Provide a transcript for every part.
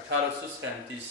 1837।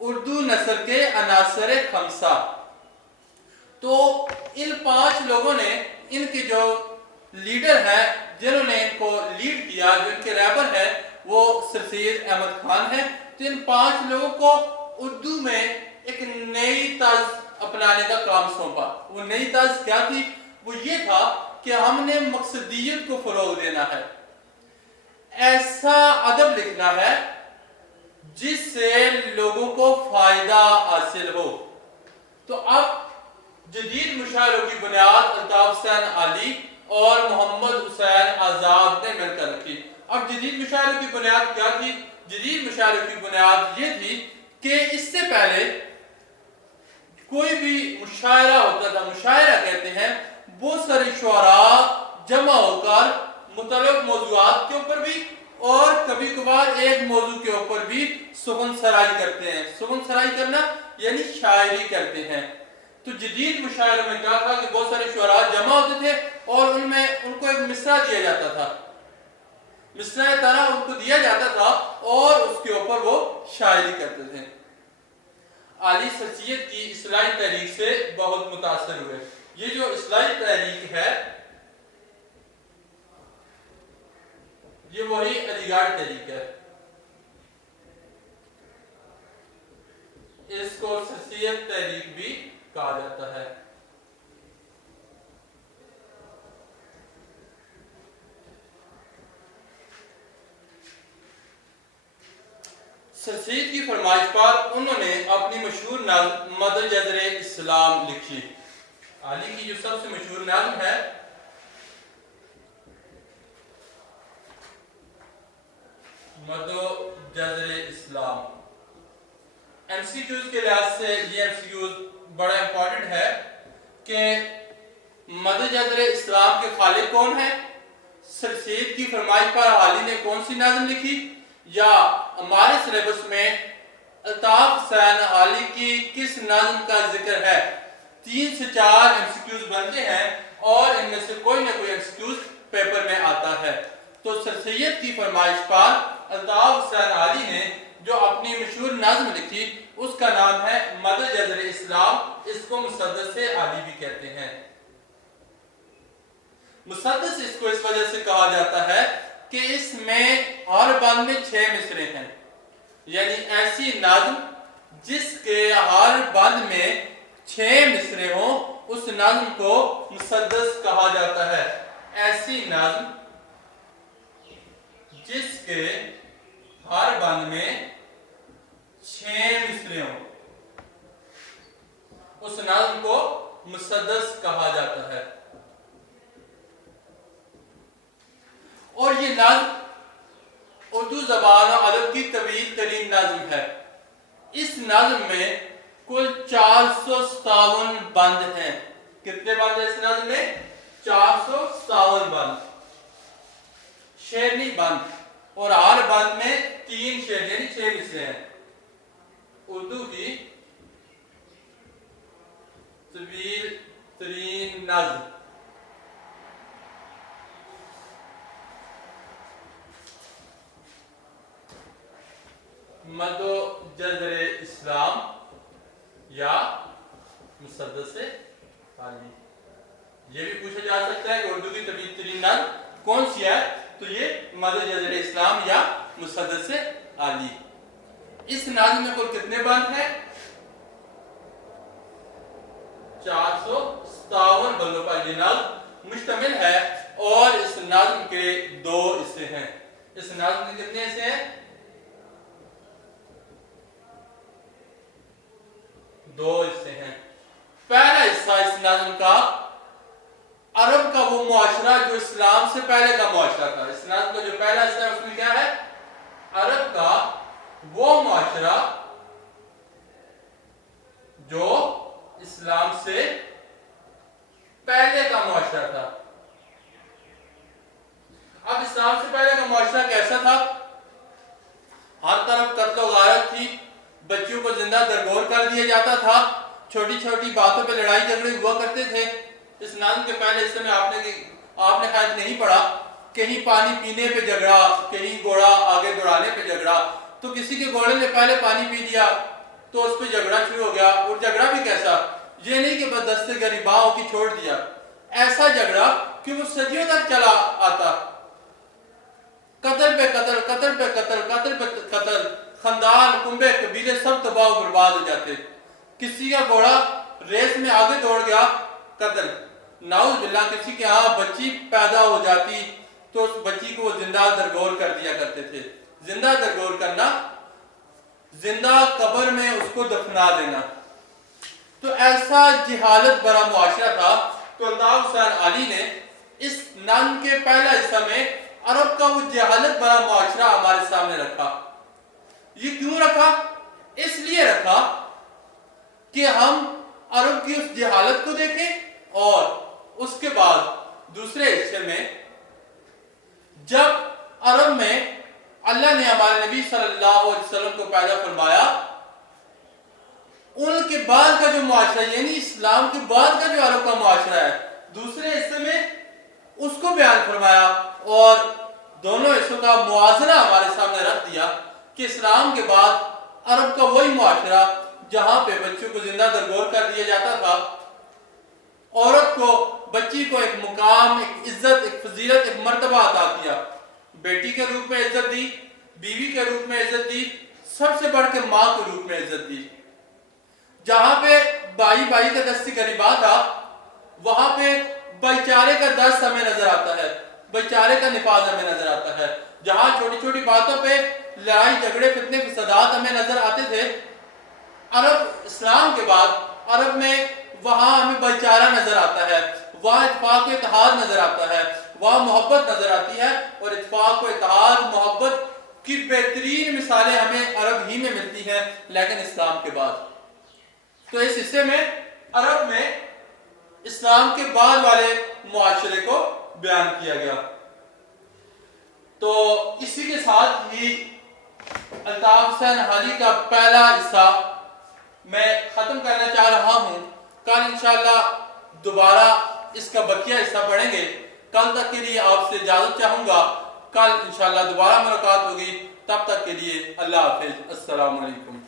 اردو نثر کے عناصر خمسہ. تو ان 5 لوگوں نے ان کے جو لیڈر ہیں جنہوں نے ان کو لیڈ کیا, جو ان کے رہبر ہیں وہ سر سید احمد خان ہیں. تو ان 5 لوگوں کو اردو میں ایک نئی طرز اپنانے کا کام سونپا. وہ نئی طرز کیا تھی؟ وہ یہ تھا کہ ہم نے مقصدیت کو فروغ دینا ہے, ایسا ادب لکھنا ہے جس سے لوگوں کو فائدہ حاصل ہو. تو اب جدید مشاعروں کی بنیاد الطاف حسین علی اور محمد حسین آزاد نے مل کر رکھی. اب جدید مشاعروں کی بنیاد کیا تھی؟ جدید مشاعروں کی بنیاد یہ تھی کہ اس سے پہلے کوئی بھی مشاعرہ ہوتا تھا, مشاعرہ کہتے ہیں بہت سارے شعراء جمع ہو کر مختلف موضوعات کے اوپر بھی اور کبھی کبھار ایک موضوع کے اوپر بھی سخن سرائی کرتے ہیں. سخن سرائی کرنا یعنی شاعری کرتے ہیں. تو جدید مشاعرے میں کیا تھا کہ بہت سارے شعراء جمع ہوتے تھے اور ان کو ایک مصرع دیا جاتا تھا, مصرع طرح ان کو دیا جاتا تھا اور اس کے اوپر وہ شاعری کرتے تھے. علی شخصیت کی اصلاحی تحریک سے بہت متاثر ہوئے. یہ جو اصلاحی تحریک ہے یہ وہی علی گڑھ تحریک ہے. اس کو شخصیت تحریک بھی کہا جاتا ہے. سر سید کی فرمائش پر انہوں نے اپنی مشہور نظم مد جذر اسلام لکھی. علی کی جو سب سے مشہور نظم ہے مد جذر اسلام. ایم سی کیوز کے لحاظ سے یہ ایم سی کیوز بڑا امپورٹنٹ ہے کہ مد جذر اسلام کے خالق کون ہیں, سر سید کی فرمائش پر علی نے کون سی نظم لکھی, یا ہمارے سلیبس میں الطاف حسین علی کی کس نظم کا ذکر ہے. 3 سے 4 ایم سی کیوز بنتے ہیں اور ان میں سے کوئی نہ کوئی ایم سی کیوز پیپر میں آتا ہے. تو سر سید کی فرمائش پر الطاف حسین علی نے جو اپنی مشہور نظم لکھی اس کا نام ہے مد جذر اسلام. اس کو مسدس علی بھی کہتے ہیں. مسدس اس کو اس وجہ سے کہا جاتا ہے کہ اس میں ہر بند میں 6 مصرے ہیں, یعنی ایسی نظم جس کے ہر بند میں 6 مصرے ہوں اس نظم کو مسدس کہا جاتا ہے. ایسی نظم جس کے ہر بند میں 6 مصرے ہوں اس نظم کو مسدس کہا جاتا ہے. اور یہ نظم اردو زبان و ادب کی طویل ترین نظم ہے. اس نظم میں کل 457 بند ہیں. کتنے بند ہیں اس نظم میں؟ 457 بند, شعرنی بند, اور ہر بند میں 3 شعر یعنی 6 مصرے ہیں. اردو کی طویل ترین نظم مد جذر اسلام یا مسدس علی. یہ بھی پوچھا جا سکتا ہے کہ اردو کی طویل ترین نظم کون سی ہے, تو یہ مد جذر اسلام یا مسدس علی. اس نظم میں کل کتنے بند ہیں؟ 457 بندوں پر یہ نظم مشتمل ہے اور اس نظم کے 2 حصے ہیں. اس نظم کے کتنے حصے ہیں؟ 2 حصے ہیں. پہلا حصہ اس نظم کا عرب کا وہ معاشرہ جو اسلام سے پہلے کا معاشرہ تھا. اس نظم کا جو پہلا حصہ ہے اس میں کیا ہے؟ عرب کا وہ معاشرہ جو اسلام سے پہلے کا معاشرہ تھا. اب اسلام سے پہلے کا معاشرہ کیسا تھا؟ ہر طرف قتل و غارت تھی, بچیوں کو زندہ درگور کر دیا جاتا تھا, چھوٹی چھوٹی باتوں پہ لڑائی جھگڑے ہوا کرتے تھے. اس نظم کے پہلے حصے میں آپ نے خیر نہیں پڑھا, کہیں پانی پینے پہ جھگڑا, کہیں گھوڑا آگے دوڑانے پہ جھگڑا, تو کسی کے گھوڑے نے پہلے پانی پی لیا تو اس پہ جھگڑا شروع ہو گیا، اور جھگڑا بھی کیسا، یہ نہیں کہ بس دستے غریباؤں کی چھوڑ دیا، ایسا جھگڑا کہ وہ صدیوں تک چلا آتا، قتل پہ قتل، قتل پہ قتل، قتل پہ قتل، خاندان، کنبے، قبیلے سب تباہ و برباد ہو جاتے، کسی کا گھوڑا ریس میں آگے دوڑ گیا، قتل، نعوذ باللہ، کسی کے ہاں بچی پیدا ہو جاتی تو اس بچی کو وہ زندہ درگور کر دیا کرتے تھے، زندہ درگور کرنا، زندہ قبر میں اس کو دفنا دینا، تو ایسا جہالت بھرا معاشرہ تھا۔ تو الطاف حسین علی نے اس نظم کے پہلا حصہ میں عرب کا وہ جہالت بھرا معاشرہ ہمارے سامنے رکھا۔ یہ کیوں رکھا؟ اس لیے رکھا کہ ہم عرب کی اس جہالت کو دیکھیں، اور اس کے بعد دوسرے حصے میں جب عرب میں اللہ نے ہمارے نبی صلی اللہ علیہ وسلم کو پیدا فرمایا، ان کے بعد کا جو معاشرہ، یعنی اسلام کے بعد کا جو عرب کا معاشرہ ہے، دوسرے حصے میں اس کو بیان فرمایا، اور دونوں حصوں کا موازنہ ہمارے سامنے رکھ دیا کہ اسلام کے بعد عرب کا وہی معاشرہ جہاں پہ بچوں کو زندہ درگور کر دیا جاتا تھا، عورت کو، بچی کو ایک مقام، ایک عزت، ایک فضیلت، ایک مرتبہ عطا کیا، بیٹی کے روپ میں عزت دی، بیوی کے روپ میں عزت دی، سب سے بڑھ کے ماں کے روپ میں عزت دی۔ جہاں پہ بھائی بھائی کا دستی قریبا تھا، وہاں پہ بھائی چارے کا درس ہمیں نظر آتا ہے، بھائی چارے کا نفاذ ہمیں نظر آتا ہے۔ جہاں چھوٹی چھوٹی باتوں پہ لڑائی جھگڑے فتنے فسادات ہمیں نظر آتے تھے، عرب اسلام کے بعد عرب میں وہاں ہمیں بھائی چارہ نظر آتا ہے، وہاں اتفاق و اتحاد نظر آتا ہے، وہاں محبت نظر آتی ہے، اور اتفاق و اتحاد محبت کی بہترین مثالیں ہمیں عرب ہی میں ملتی ہیں، لیکن اسلام کے بعد۔ تو اس حصے میں عرب میں اسلام کے بعد والے معاشرے کو بیان کیا گیا۔ تو اسی کے ساتھ ہی الطاف حسین علی کا پہلا حصہ میں ختم کرنا چاہ رہا ہوں۔ کل انشاءاللہ دوبارہ اس کا بقیہ حصہ پڑھیں گے۔ کل تک کے لیے آپ سے اجازت چاہوں گا، کل انشاءاللہ دوبارہ ملاقات ہوگی، تب تک کے لیے اللہ حافظ، السلام علیکم۔